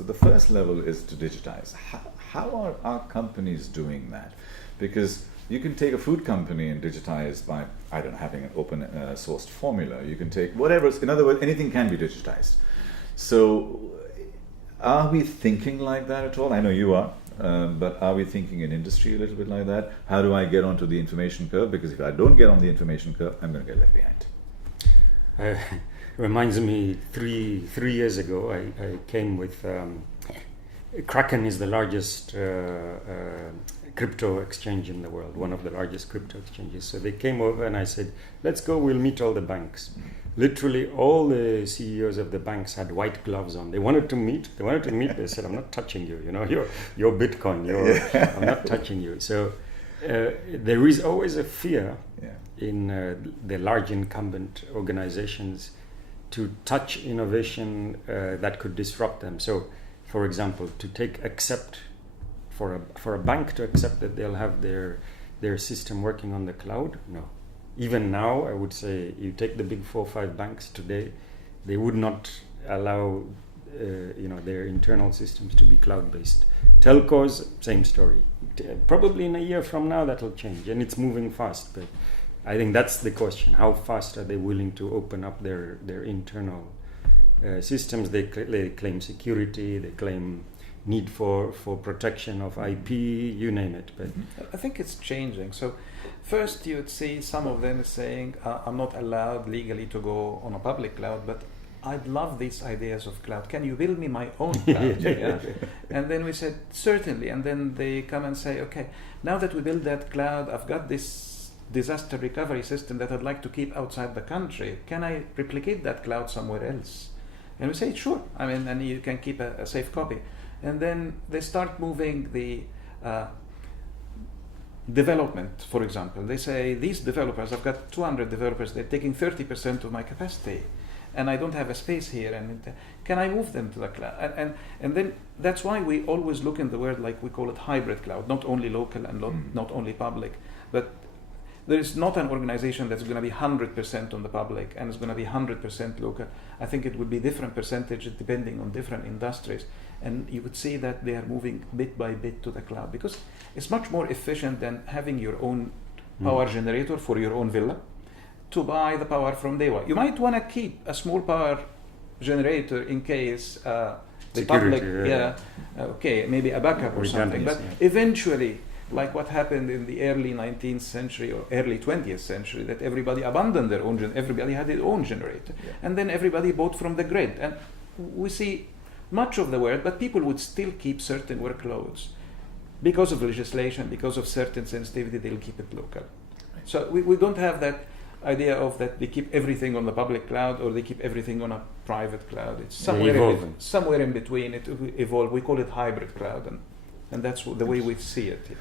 So the first level is to digitize. How are our companies doing that? Because you can take a food company and digitize by, I don't know, having an open sourced formula. You can take whatever, in other words, anything can be digitized. So are we thinking like that at all? I know you are, but are we thinking in industry a little bit like that? How do I get onto the information curve? Because if I don't get on the information curve, I'm going to get left behind. Reminds me, three years ago, I came with Kraken is the largest crypto exchange in the world, one of the largest crypto exchanges. So they came over and I said, let's go, we'll meet all the banks. Literally all the CEOs of the banks had white gloves on. They wanted to meet. They said, I'm not touching you, your Bitcoin, I'm not touching you. So there is always a fear in the large incumbent organizations to touch innovation that could disrupt them. So, for example, for a bank to accept that they'll have their system working on the cloud, no. Even now, I would say, you take the big 4 or 5 banks today, they would not allow their internal systems to be cloud-based. Telcos, same story. Probably in a year from now that'll change, and it's moving fast. But I think that's the question: how fast are they willing to open up their internal systems? They claim security, they claim need for protection of IP, you name it. But I think it's changing. So first you would see some of them saying, I'm not allowed legally to go on a public cloud, but I'd love these ideas of cloud. Can you build me my own cloud? And then we said, certainly. And then they come and say, okay, now that we build that cloud, I've got this disaster recovery system that I'd like to keep outside the country. Can I replicate that cloud somewhere else? And we say, sure. I mean, and you can keep a safe copy. And then they start moving the development, for example. They say, these developers, I've got 200 developers, they're taking 30% of my capacity, and I don't have a space here, and can I move them to the cloud? And then that's why we always look in the word, like we call it hybrid cloud, not only local and not only public, but there is not an organization that's going to be 100% on the public and is going to be 100% local. I think it would be different percentages depending on different industries. And you would see that they are moving bit by bit to the cloud, because it's much more efficient than having your own power generator for your own villa to buy the power from day one. You might want to keep a small power generator in case the security, public, maybe a backup or something. But eventually, like what happened in the early 19th century or early 20th century, that everybody abandoned their own, everybody had their own generator. And then everybody bought from the grid. And we see much of the world, but people would still keep certain workloads. Because of legislation, because of certain sensitivity, they'll keep it local. Right. So we don't have that idea of that they keep everything on the public cloud or they keep everything on a private cloud. It's somewhere in between. It will evolve. We call it hybrid cloud, and that's the way we see it. Yeah.